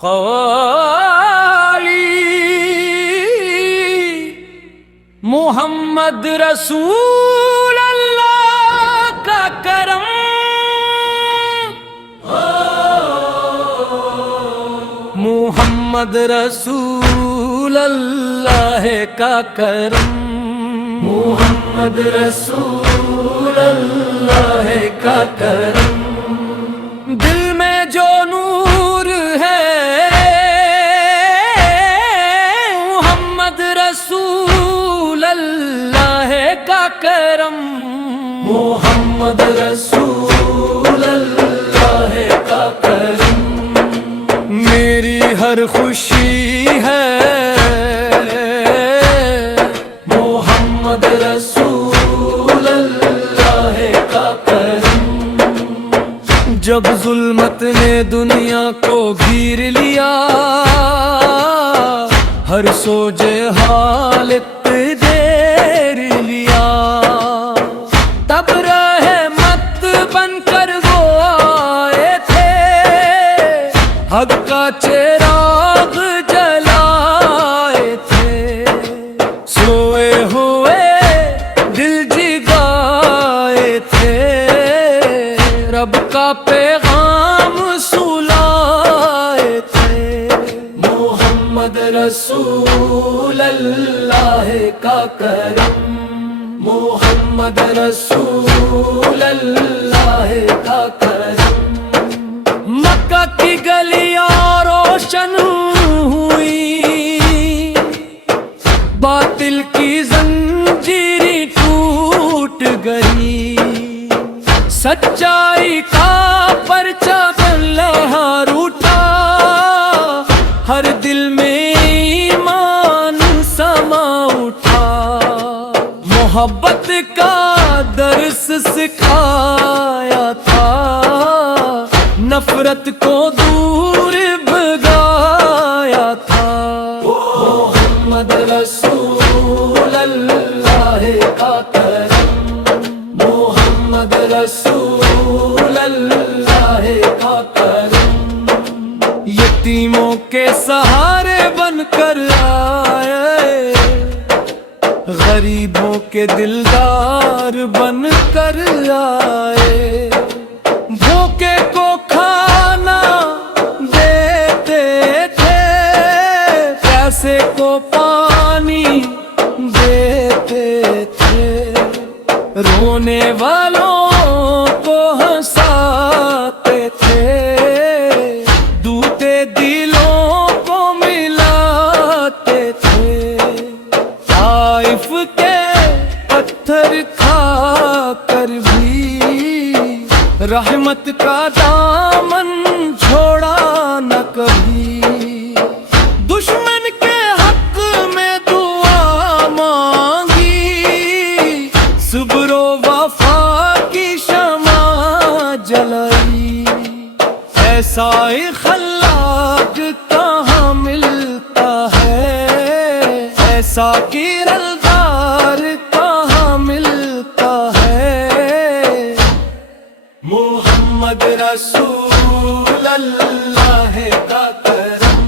خوالی محمد رسول اللہ کا کرم، محمد رسول اللہ کا کرم، محمد رسول اللہ کا کرم، دل میں جو نور ہے محمد رسول اللہ کا کرم، محمد رسول اللہ کا کرم، میری ہر خوشی ہے محمد رسول اللہ کا کرم، جب ظلمت نے دنیا کو گھیر لیا، ہر سوجے حالت دیر لیا، تب رحمت بن کر وہ آئے تھے، حق کا چراغ جلائے تھے، سوئے ہوئے دل جگائے تھے، رب کا پیغام سلائے تھے، محمد رسول اللہ کا کرم، محمد رسول اللہ کا کرم، مکہ کی گلیاں روشن ہوئی، باطل کی زنجیریں ٹوٹ گئی، سچائی کا پرچم لہر اٹھا، ہر دل میں ایمان سما اٹھا، محبت کا درس سکھایا تھا، نفرت کو دور بھگایا تھا، محمد رسول اللہ کا کرم، محمد رسول اللہ کا کرم، یتیموں کے سہارے بن کر آئے، غریبوں کے دلدار بن کر آئے، بھوکے کو کھانا دیتے تھے، پیاسے کو پانی دیتے تھے، رونے والوں کو ہنساتے تھے، دودھے دلوں کو ملاتے تھے، طائف کے پتھر کھا کر بھی رحمت کا دامن چھوڑا نہ کبھی، دشمن کے حق میں دعا مانگی، صبر و وفا کی شمع جلائی، ایسا خلاق کہاں ملتا ہے، ایسا کردار کہاں ملتا ہے، محمد رسول اللہ کا کرم،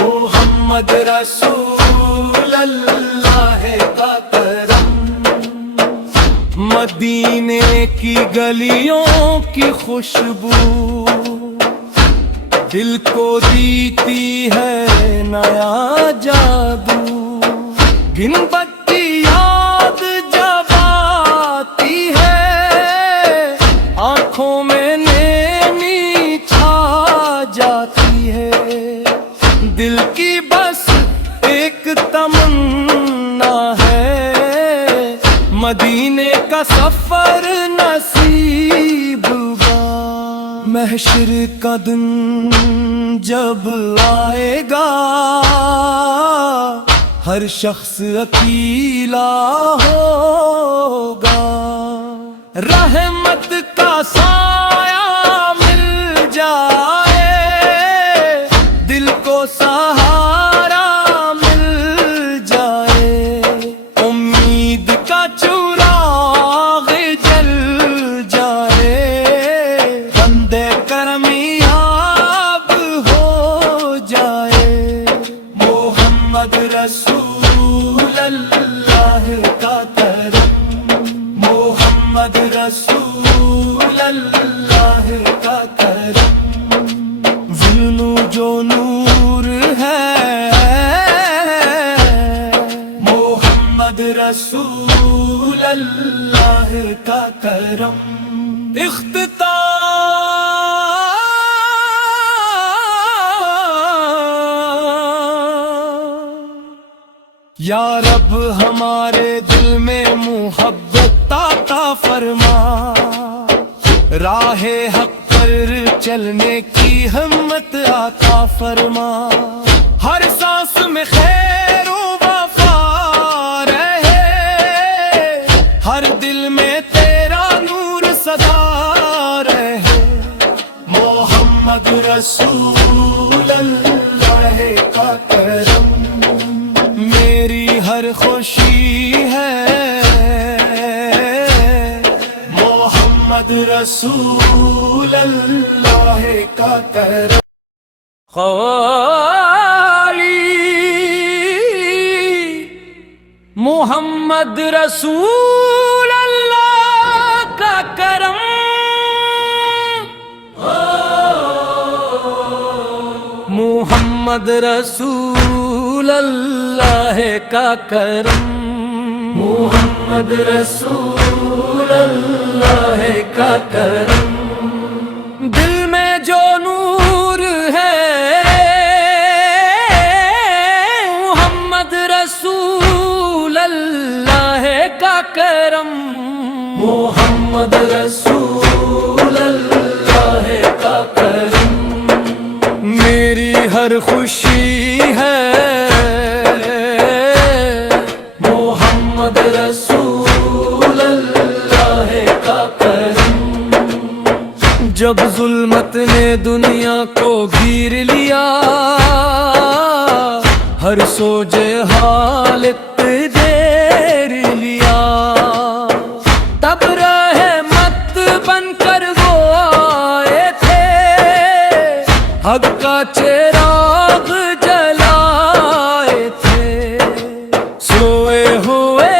محمد رسول اللہ کا کرم، مدینے کی گلیوں کی خوشبو دل کو دیتی ہے نیا جادو، گن بتی یاد جب آتی ہے، آنکھوں میں نیمی چھا جاتی ہے، دل کی بس ایک تمنا ہے، مدینے کا سفر نصیب ہوگا، محشر کا دن جب آئے گا، ہر شخص اکیلا ہوگا، رحمت کا سایہ مل جائے، دل کو سہارا مل جائے، امید کا چراغ جل جائے، بندے کرم یاب ہو نور ہے، محمد رسول اللہ کا کرم۔ یا رب ہمارے دل میں محبت عطا فرما، راہ حق پر چلنے کی ہمت عطا فرما، ہر سانس میں خیر و وفا رہے، ہر دل میں تیرا نور سدا رہے، محمد رسول اللہ کا کرم میری ہر خوشی ہے، محمد رسول اللہ کا کرم۔ خالی محمد رسول اللہ کا کرم، محمد رسول اللہ کا کرم، محمد رسول اللہ کا کرم، دل میں جو نور ہے محمد رسول اللہ کا کرم، محمد رسول اللہ کا کرم میری ہر خوشی ہے، محمد رسول اللہ کا کرم۔ جب ظلمت نے دنیا کو گھیر لیا، ہر سوجے حالت دیر لیا، تب رحمت بن کر وہ آئے تھے، حق کا چراغ جلائے تھے، سوئے ہوئے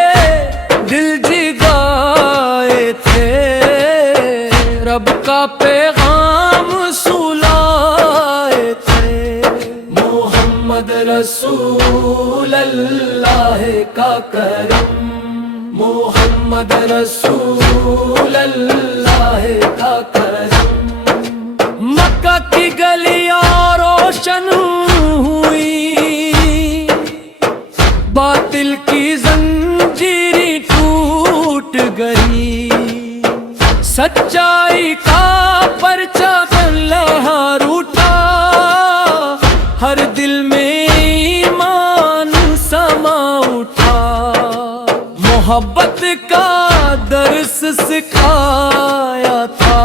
دل جگائے تھے، رب کا پیغام سلائے تھے، محمد رسول اللہ کا کرم، محمد رسول اللہ کا کرم، مکہ کی گلیاں روشن ہوئی، باطل کی زنجیریں ٹوٹ گئی، سچائی کا پرچم لہر اٹھا، ہر دل میں ایمان سما اٹھا، محبت کا درس سکھایا تھا،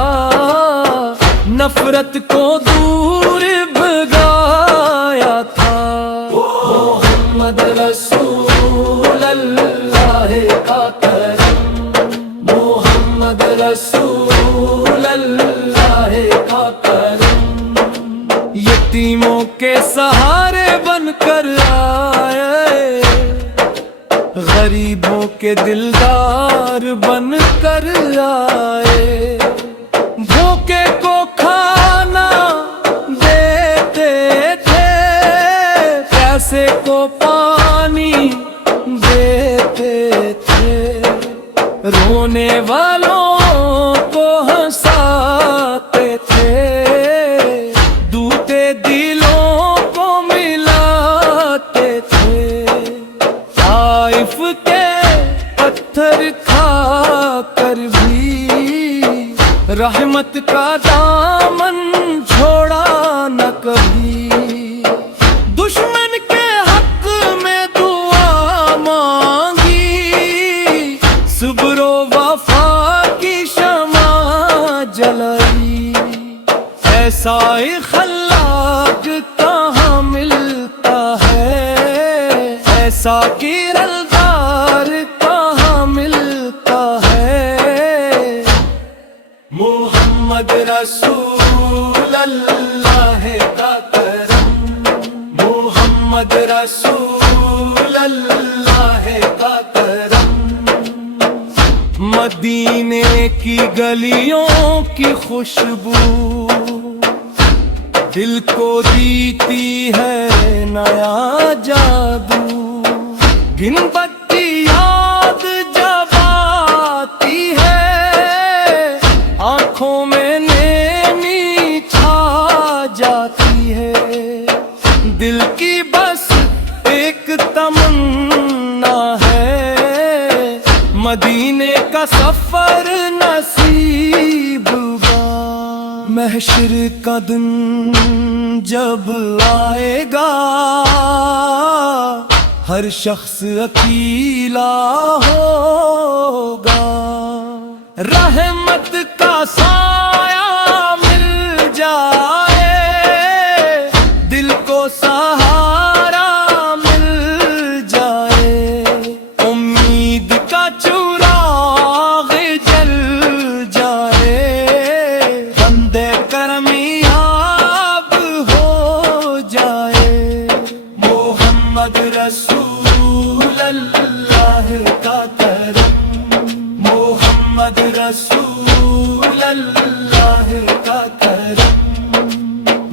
نفرت کو دور بھگایا تھا، محمد رسول اللہ کا کرم، محمد رسول اللہ کا کرم، یتیموں کے سہارے بن کر آئے، غریبوں کے دلدار بن کر آئے، بھوکے کو کھانا دیتے تھے، پیاسے کو پانی دیتے تھے، رونے والوں کو ہنساتے تھے، دودھے دلوں کو ملاتے تھے، طائف کے پتھر کھا کر بھی رحمت کا دامن چھوڑا نہ کبھی، دشمن کے حق میں دعا مانگی، صبر و وفا کی شمع جلائی، ایسا خلاق کہاں ملتا ہے، ایسا کردار کہاں ملتا ہے، محمد رسول اللہ کا کرم، محمد رسول اللہ کا کرم، مدینے کی گلیوں کی خوشبو دل کو دیتی ہے نیا جادو، گن بتی یاد جب آتی ہے، آنکھوں میں نیمی چھا جاتی ہے، دل کی بس ایک تمنا ہے، مدینے کا سفر نصیب ہوگا۔ محشر کا دن جب آئے گا، ہر شخص اکیلا ہوگا، رحمت کا سایہ مل جائے، دل کو سہارا مل جائے، امید کا چراغ جل جائے، بندے کرمیاب ہو جائے، محمد رسول اللہ کا کرم، محمد رسول اللہ کا کرم،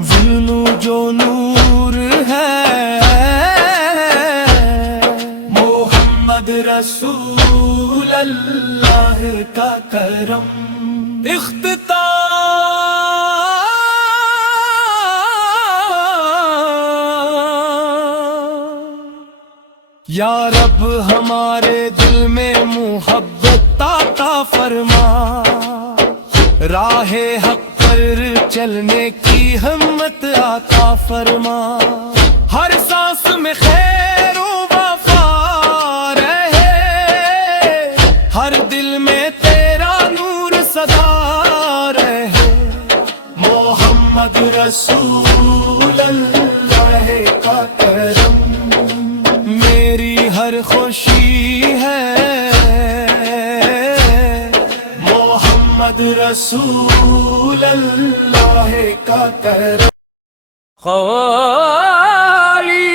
ظلم جو نور ہے، محمد رسول اللہ کا کرم۔ اختتام یا رب ہمارے دل میں محبت عطا فرما، راہ حق پر چلنے کی ہمت عطا فرما، ہر سانس میں خیر و وفا رہے، ہر دل میں تیرا نور سدا رہے، محمد رسول اللہ کا کرم میری ہر خوشی ہے، محمد رسول اللہ کا کرم۔ خالی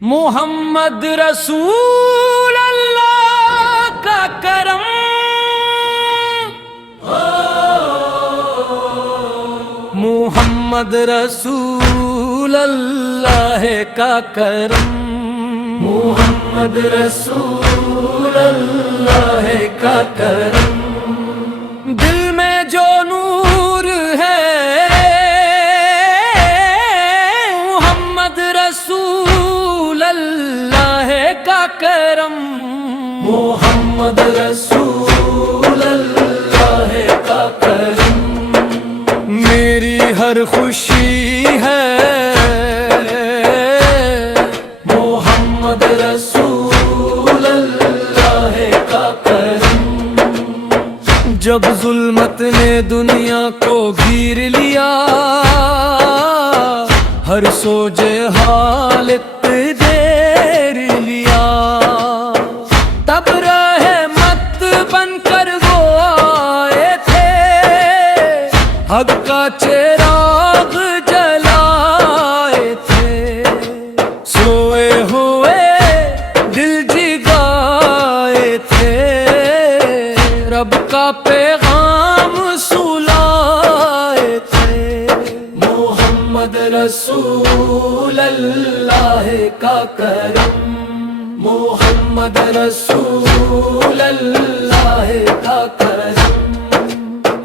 محمد رسول اللہ کا کرم، محمد رسول اللہ کا کرم، محمد رسول اللہ کا کرم، دل میں جو نور ہے، محمد رسول اللہ کا کرم، محمد رسول اللہ کا کرم، میری ہر خوشی ہے، محمد رسول اللہ کا کرم، جب ظلمت نے دنیا کو گھیر لیا، ہر سوجے حالت دیر لیا، تب رحمت بن کر وہ آئے تھے، حق کا چراغ جلائے تھے، سوئے ہوئے دل جگائے تھے، رب کا پیغام سلائے تھے، محمد رسول اللہ کا کرم، محمد رسول اللہ کا کرم،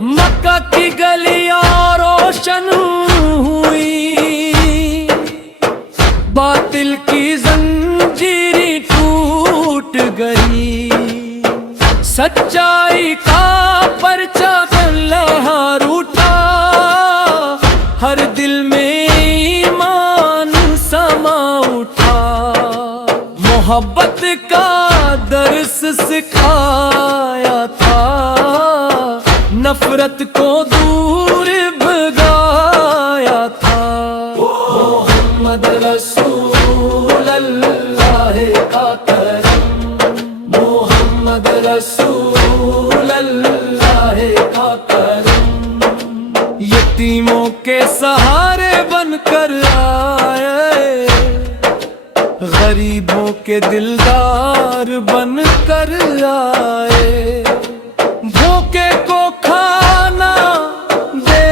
مکہ کی گلیاں روشن ہوئی، باطل کی زنجیریں ٹوٹ گئی، سچائی کا پرچم لہر اٹھا، ہر دل میں ایمان سما اٹھا، محبت کا درس سکھایا تھا، نفرت کو دور بھگایا تھا، محمد رسول اللہ کا کرم، محمد رسول اللہ کا کرم، یتیموں کے سہارے بن کر آئے، غریبوں کے دلدار بن کر آئے، بھوکے کو کھانا دے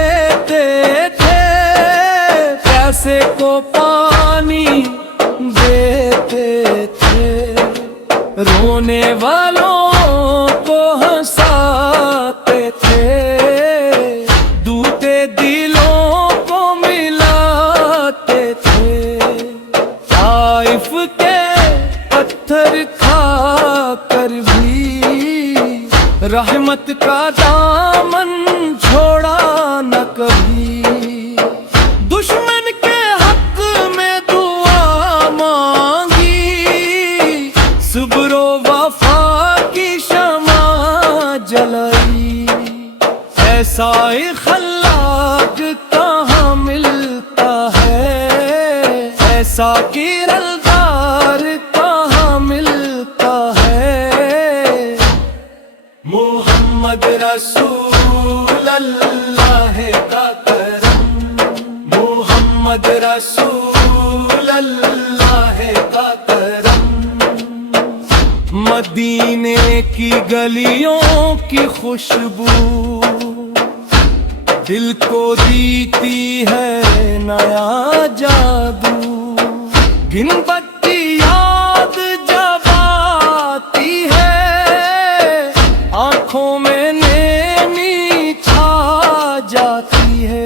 پیاسے کو پانی دیتے تھے، رونے والوں کو ہنساتے تھے، ٹوٹے دلوں کو ملاتے تھے، طائف کے پتھر کھا کر بھی رحمت کا دامن چھوڑا نہ کبھی، دشمن کے حق میں دعا مانگی، صبر و وفا کی شمع جلائی، ایسا خلاق کہاں ملتا ہے، ایسا کردار کہاں ملتا ہے، محمد رسول اللہ کا کرم، محمد رسول اللہ کا کرم، مدینے کی گلیوں کی خوشبو دل کو دیتی ہے نیا جادو، گن بتی یاد جب آتی ہے، آنکھوں میں نیمی چھا جاتی ہے،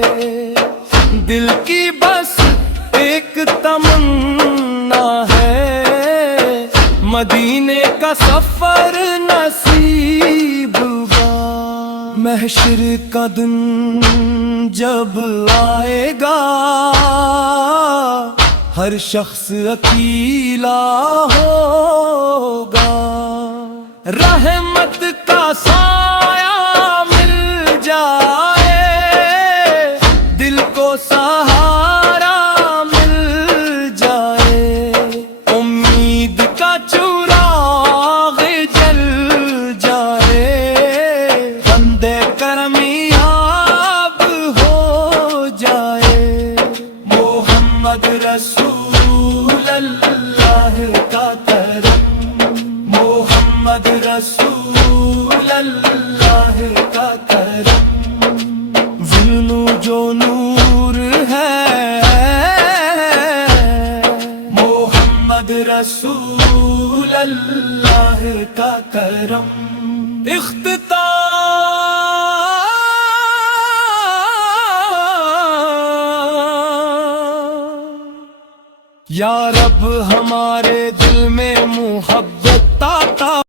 دل کی بس ایک تمنا ہے، مدینے کا سفر نصیب ہوگا، محشر کا دن جب آئے گا، ہر شخص اکیلا ہوگا، رحمت کا سایہ مل جائے، دل کو سہارا مل جائے، امید کا چراغ جل جائے، بندے کرمیاب ہو جائے، محمد رسول اللہ کا کرم، محمد رسول اللہ کا کرم، ظلم جو نور ہے، محمد رسول اللہ کا کرم، یا رب ہمارے دل